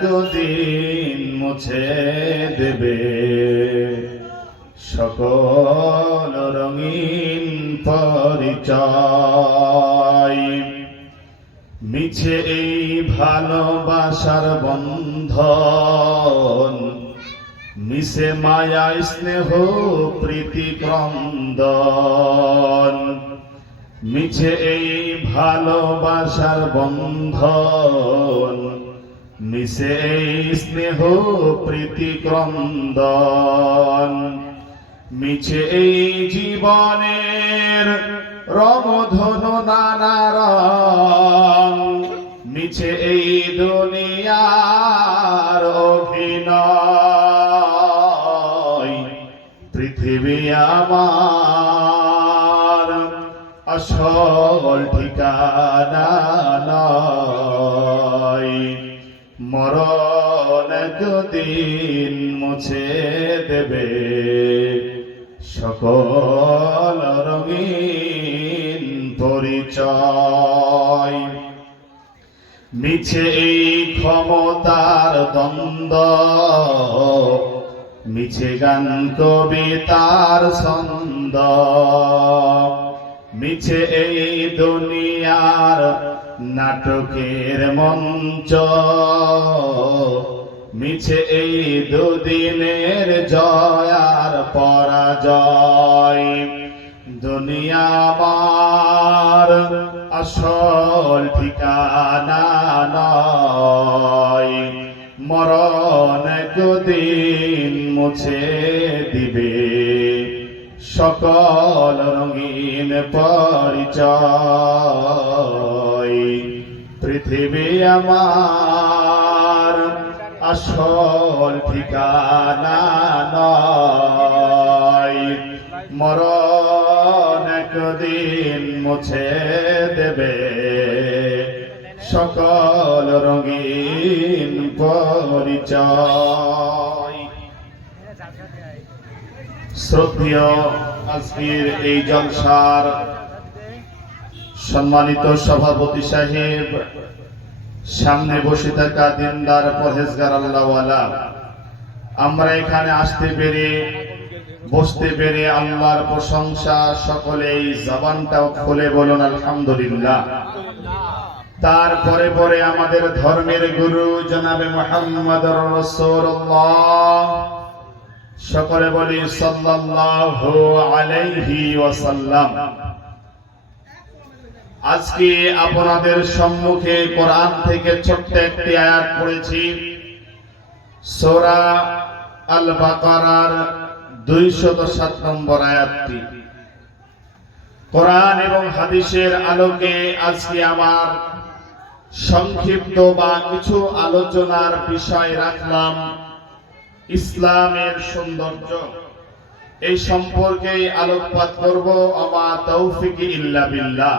একদিন মুছে দেবে। সকল রঙিন পরিচয়। মিছে এই ভালোবাসার বন্ধন মিশে মায়া, স্নেহ, প্রীতি, ক্রন্দন। মিছে এই ভালোবাসার বন্ধন মিশে স্নেহ প্রীতি ক্রন্দন মিছে এই জীবনের রমধনু নানা রং মিছে এই দুনিয়ার অভিনয় পৃথিবী আমার আসল ঠিকানা মরণ একদিন মুছে দেবে। সকল রঙিন পরিচয়। মিছে এই ক্ষমতার দ্বন্দ্ব, মিছে গান কবিতার ছন্দ, মিছে এই দুনিয়ার নাটকের মঞ্চ। মিছে এই দুদিনের জয়ার পরাজয়। দুনিয়া আমার আসল ঠিকানা নয়। মরণ একদিন মুছে দিবে। সকল রঙিন পরিচয়। পৃথিবী আমার আসল ঠিকানা নয়। মরণ একদিন মুছে দেবে। সকল রঙিন পরিচয়। শ্রদ্ধেয় আজকের এই জলসার সম্মানিত সভাপতি সাহেব, সামনে বসে থাকা দিনদার পরহেজগার আল্লাহওয়ালা, আমরা এখানে আসতে পেরে, বসতে পেরে আল্লাহর প্রশংসা সকলেই জবানটাও খুলে বলুন, আলহামদুলিল্লাহ। তারপরে পরে আমাদের ধর্মের গুরু জনাবে মোহাম্মদ সকলে বলি সাল্লাল্লাহু আলাইহি ওয়াসাল্লাম। আজকে আপনাদের সম্মুখে কোরআন থেকে ছোট্ট একটি আয়াত পড়েছি। সূরা আল বাকারার 207 নম্বর আয়াতটি। কোরআন এবং হাদিসের আলোকে আজকে আমার সংক্ষিপ্ত বা কিছু আলোচনার বিষয় রাখলাম ইসলামের সৌন্দর্য। এই সম্পর্কে আলোকপাত করব আমা তৌফিক ইল্লা বিল্লাহ।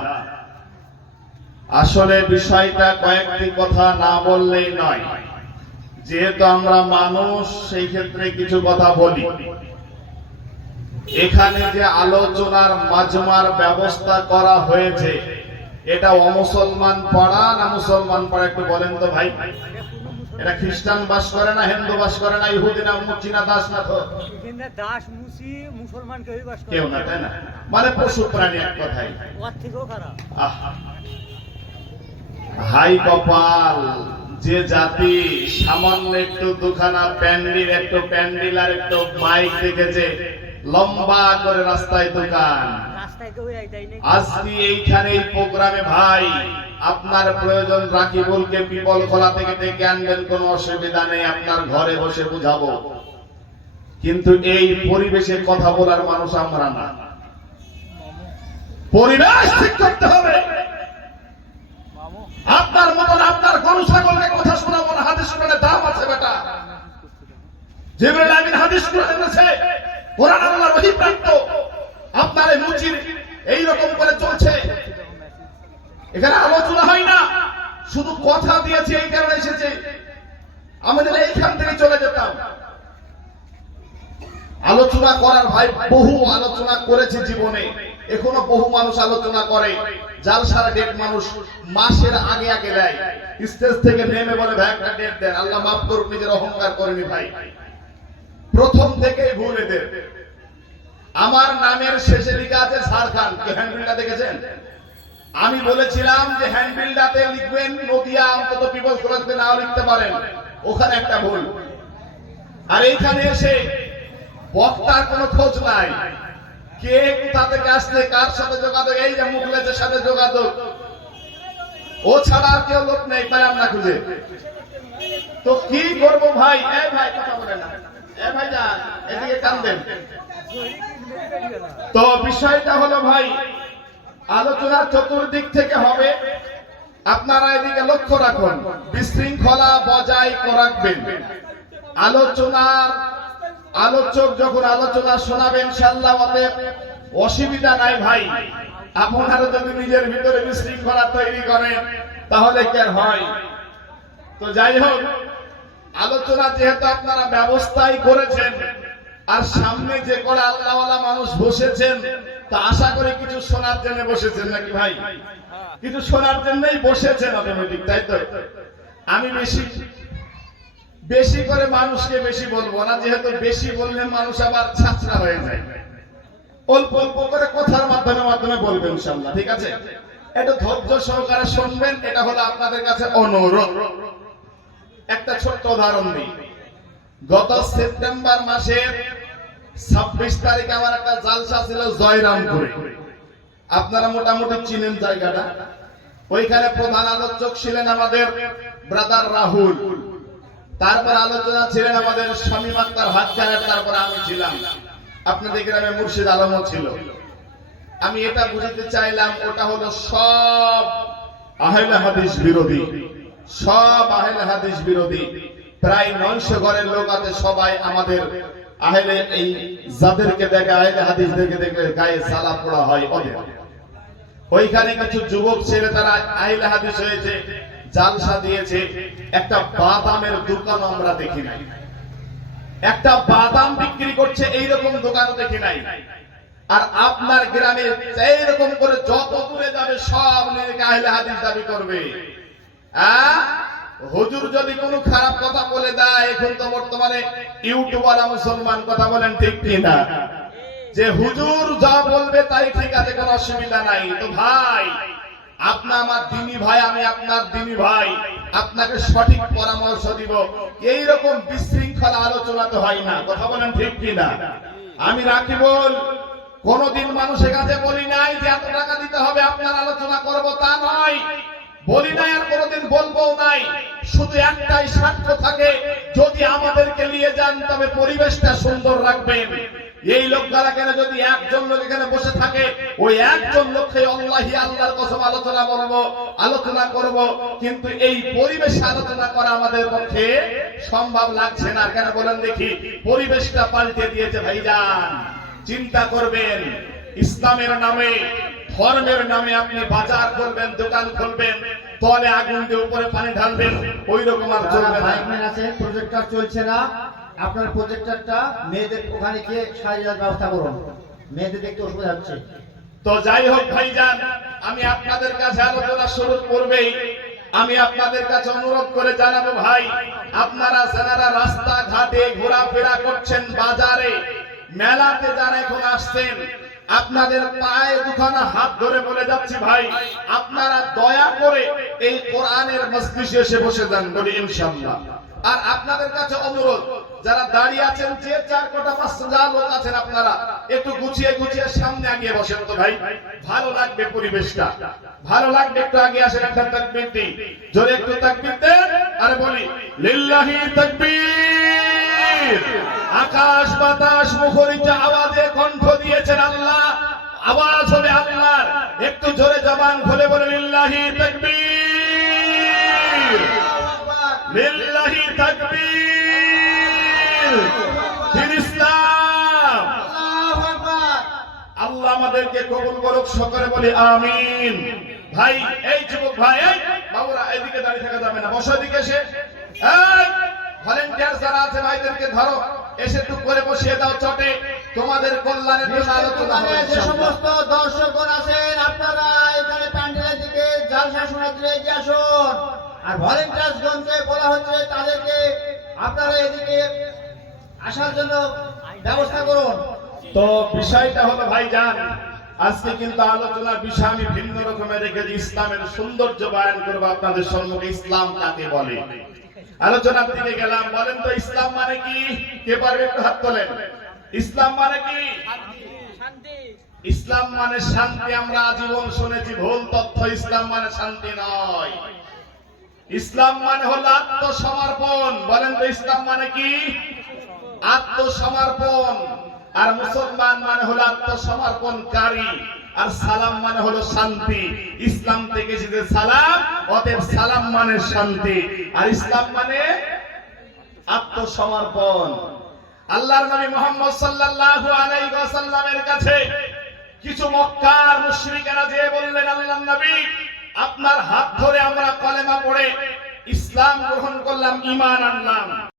আসলে বিষয়টা কয়েকটি কথা না বললেই নয়। যেহেতু আমরা মানুষ সেই ক্ষেত্রে কিছু কথা বলি। এখানে যে আলোচনার মাজমার ব্যবস্থা করা হয়েছে এটা অমুসলমান পাড়া না মুসলমান পাড়া একটু বলেন তো ভাই। এটা খ্রিস্টান বাস করে না হিন্দু বাস করে না ইহুদি না মুচিনা দাস না তো? দাস মুসি মুসলমান কেউই বাস করে কেউ না। তাই না? মানে পশু প্রাণী এক কথাই ওর থেকেও খারাপ। আহ! হাই কপাল যে জাতি সামান্য একটু দুখানা প্যান্ডিল একটু প্যান্ডিল আর একটু মাইক দেখেছে লম্বা করে রাস্তায় দোকান। আজকে এইখানে এই প্রোগ্রামে ভাই আপনার প্রয়োজন রাকিবুলকে পিপল খোলা থেকে ডেকে আনবেন কোনো অসুবিধা নেই আপনার ঘরে বসে বুঝাবো। কিন্তু এই পরিবেশে কথা বলার মানুষ আমরা না। পরিবেশ ঠিক করতে হবে। আপনার মতন আপনার গরু ছাগলের কথা শোনা মনে হাদিস কোরআনে দাম আছে বেটা। জিবরাইল আমিন হাদিস কোরআনে আছে কোরআন প্রাপ্ত। আপনার এই এই রকম করে চলছে। এখানে আলোচনা হয় না, শুধু কথা দিয়েছি এই কারণে এসেছে। আমাদের এইখান থেকে চলে যেতাম। আলোচনা করার ভাই বহু আলোচনা করেছে জীবনে। এখনও বহু মানুষ আলোচনা করে, জাল সারা ডেট মানুষ মাসের আগে আগে দেয়। স্টেজ থেকে নেমে বলে, ভাই, একটা ডেট দেন। আল্লাহ মাফ করুন নিজের অহংকার করেনি ভাই। প্রথম থেকে ভুল এদের। আমার নামের শেষে লেখা আছে ঝাড়খণ্ড কি হ্যান্ডবিলটা দেখেছেন? আমি বলেছিলাম যে হ্যান্ডবিলটাতে লিখবেন নদিয়া, অন্তত পিপলস কলেজে নাও লিখতে পারেন। ওখানে একটা ভুল। আর এইখানে এসে বক্তার কোনো খোঁজ নাই। কে কোথা থেকে আসছে, কার সাথে যোগাযোগ? এই যে মুখলেজের সাথে যোগাযোগ। ও ছাড়া আর কেউ লোক নেই পাইলাম না খুঁজে। তো কি করব ভাই? এ ভাই, কথা বলে না। তো বিষয়টা হলো ভাই আলোচনা চতুর্দিক থেকে হবে। আপনারা এদিকে লক্ষ্য রাখুন, বিশৃঙ্খলা বজায় রাখবেন। আলোচনার আলোচক যখন আলোচনা শোনাবেন ইনশাআল্লাহ অতএব অসুবিধা নাই ভাই। আপনারা যদি নিজের ভিতরে বিশৃঙ্খলা তৈরি করেন তাহলে কি আর হয়? তো যাই হোক আলোচনা যেহেতু আপনারা ব্যবস্থাই করেছেন আর সামনে যে করে আল্লাহওয়ালা মানুষ বসেছেন তা আশা করি কিছু শোনার জন্য বসেছেন নাকি ভাই? কিছু শোনার জন্যই বসেছেন অটোমেটিক তাই তো? আমি বেশি বেশি করে মানুষকে বেশি বলব না, যেহেতু বেশি বললে মানুষ আবার ছাত্রা হয়ে যায়। অল্প অল্প করে কথার মাধ্যমে মাধ্যমে বলবেন ইনশাল্লাহ ঠিক আছে? এটা ধৈর্য সহকারে শুনবেন, এটা হলো আপনাদের কাছে অনুরোধ। একটা ছোট্ট উদাহরণ দিই। গত সেপ্টেম্বর মাসের ছাব্বিশ তারিখে আমার একটা জালসা ছিল জয়রামপুরে। আপনারা মোটামুটি চিনেন জায়গাটা। ওইখানে প্রধান আলোচক ছিলেন আমাদের ব্রাদার রাহুল। তারপর আলোচনা ছিলেন আমাদের স্বামী আক্তার হাজার তারপরে আমি ছিলাম। আপনাদের গ্রামে মুর্শিদ আলমও ছিল। আমি এটা বুঝতে চাইলাম, ওটা হলো সব আহলে হাদিস বিরোধী। সব আহলে হাদিস বিরোধী। প্রায় নয়শো ঘরের লোক আছে সবাই আমাদের আহলে, এই যাদেরকে দেখে, আহলে হাদিসদেরকে দেখলে গায়ে সালা পোড়া হয় ওদের ওইখানে কিছু যুবক ছেলে, তারা আহলে হাদিস হয়েছে। জালসা দিয়েছে, একটা বাদামের দোকান আমরা দেখি নাই। একটা বাদাম বিক্রি করছে, এইরকম দোকানও দেখি নাই। আর আপনার গ্রামে এইরকম করে যত দূরে যাবে, সব নিজেকে আহলে হাদিস দাবি করবে। হ্যাঁ? হুজুর যদি কোনো খারাপ কথা বলে দেয়, এখন তো বর্তমানে ইউটিউবাররা মুসলমান কথা বলেন ঠিক না যে হুজুর যা বলবে তাই ঠিক আছে, কোনো অসুবিধা নাই। তো ভাই আপনি আমার দিনী ভাই, আমি আপনার দিনী ভাই। আপনাকে সঠিক পরামর্শ দিব। এই রকম বিশৃঙ্খলা আলোচনা তো হয় না। কথা বলেন ঠিক কি না আমি রাকিবুল, কোনদিন মানুষের কাছে বলি নাই যে এত টাকা দিতে হবে, আপনার আলোচনা করব তা নয়। বলি নাই আর কোনোদিন বলব নাই। শুধু একটাই স্বার্থ থাকে, যদি আমাদেরকে নিয়ে যান, তবে পরিবেশটা সুন্দর রাখবেন। এই লোকগুলা কেন যদি একজন লোক এখানে বসে থাকে, ওই একজন লোককে আল্লাহি আল্লাহর কসম আলোচনা করব আলোচনা করব, কিন্তু এই পরিবেশে আলোচনা করা আমাদের পক্ষে সম্ভব লাগছে না। কেন বলেন দেখি, পরিবেশটা পাল্টে দিয়েছে ভাইজান। চিন্তা করবেন, ইসলামের নামে, ধর্মের নামে আপনি বাজার করবেন, দোকান খুলবেন, তলে আগুন দিয়ে উপরে পানি ঢালবেন ওই রকম আর চলবে না। আছে প্রজেক্টর চলছে না। আপনার প্রজেক্টরটা মেয়েদের ওখানে গিয়ে সারিয়ে দেওয়ার ব্যবস্থা করুন। মেয়েদের দেখতে অসুবিধা হচ্ছে। তো যাই হোক ভাইজান, আমি আপনাদের কাছে আলোচনা শুরু করবেই। আমি আপনাদের কাছে অনুরোধ করে জানাব ভাই, আপনারা যারা রাস্তা ঘাটে ঘোরাফেরা করছেন বাজারে, মেলাতে যারা এখন আসছেন, আপনাদের পায়ে দুখানা হাত ধরে বলে যাচ্ছি ভাই, আপনারা দয়া করে এই কোরআনের মজলিসে এসে বসে যান বলি ইনশাআল্লাহ। আর আপনাদের কাছে অনুরোধ যারা দাঁড়িয়ে আছেন যে চার কোটা পাঁচশো যা লোক আছেন আপনারা একটু গুছিয়ে গুছিয়ে সামনে আগিয়ে বসেন তো ভাই। ভালো লাগবে পরিবেশটা। ভালো লাগবে একটু আগে আসেন একটা তাকবীর দিই জোরে একটু তাকবীর দেন আর বলি লিল্লাহি তাকবীর। আকাশ বাতাস মুখরিত আওয়াজে কণ্ঠ দিয়েছেন আল্লাহ। আওয়াজ হবে আল্লাহর। একটু জোরে জবান খুলে বলে লিল্লাহি তাকবীর। লিল্লাহি আমাদেরকে কবুল করুক সকলে বলি আমিন। ভাই এই যুবক ভাই বাবুরা এদিকে দাঁড়িয়ে থাকা যাবে না বসো এদিকে এসে। ভলেন্টিয়ার যারা আছে ভাইদেরকে ধরো এসে একটু করে বসিয়ে দাও চটে। তোমাদের কল্যাণের জন্য আলোচনা হবে যে সমস্ত দর্শকগণ আছেন আপনারা এখানে প্যান্ডেলের দিকে জালসা শোনার জন্য এগিয়ে আসুন। আর ভলেন্টিয়ার্সগণকে বলা হচ্ছে তাদেরকে আপনারা এদিকে আসার জন্য ব্যবস্থা করুন। তো বিষয়টা হলো ভাইজান আজকে কিন্তু আলোচনার বিষয় আমি ভিন্ন রকমের রেখেছি। ইসলামের সৌন্দর্য বয়ান করব আপনাদের সম্মুখে ইসলাম কাকে বলে? আলোচনার দিকে গেলাম বলেন তো ইসলাম মানে কি? কে পারবে একটু হাত তোলেন। ইসলাম মানে কি? ইসলাম মানে শান্তি আমরা আজীবন শুনেছি ভুল তথ্য ইসলাম মানে শান্তি নয়। ইসলাম মানে হলো আত্মসমর্পণ বলেন তো ইসলাম মানে কি? আত্মসমর্পণ। আর মুসলমান মানে হলো আত্মসমর্পণকারী, আর সালাম মানে হলো শান্তি। ইসলাম থেকে এসেছে সালাম, অতএব সালাম মানে শান্তি। আর ইসলাম মানে আত্মসমর্পণ। আল্লাহর নবী মোহাম্মদ সাল্লাল্লাহু আলাইহি ওয়াসাল্লামের কাছে কিছু মক্কার মুশরিকেরা যে বললেন আল্লাহর নবী, আপনার হাত ধরে আমরা কলেমা পড়ে ইসলাম গ্রহণ করলাম, ঈমান আনলাম।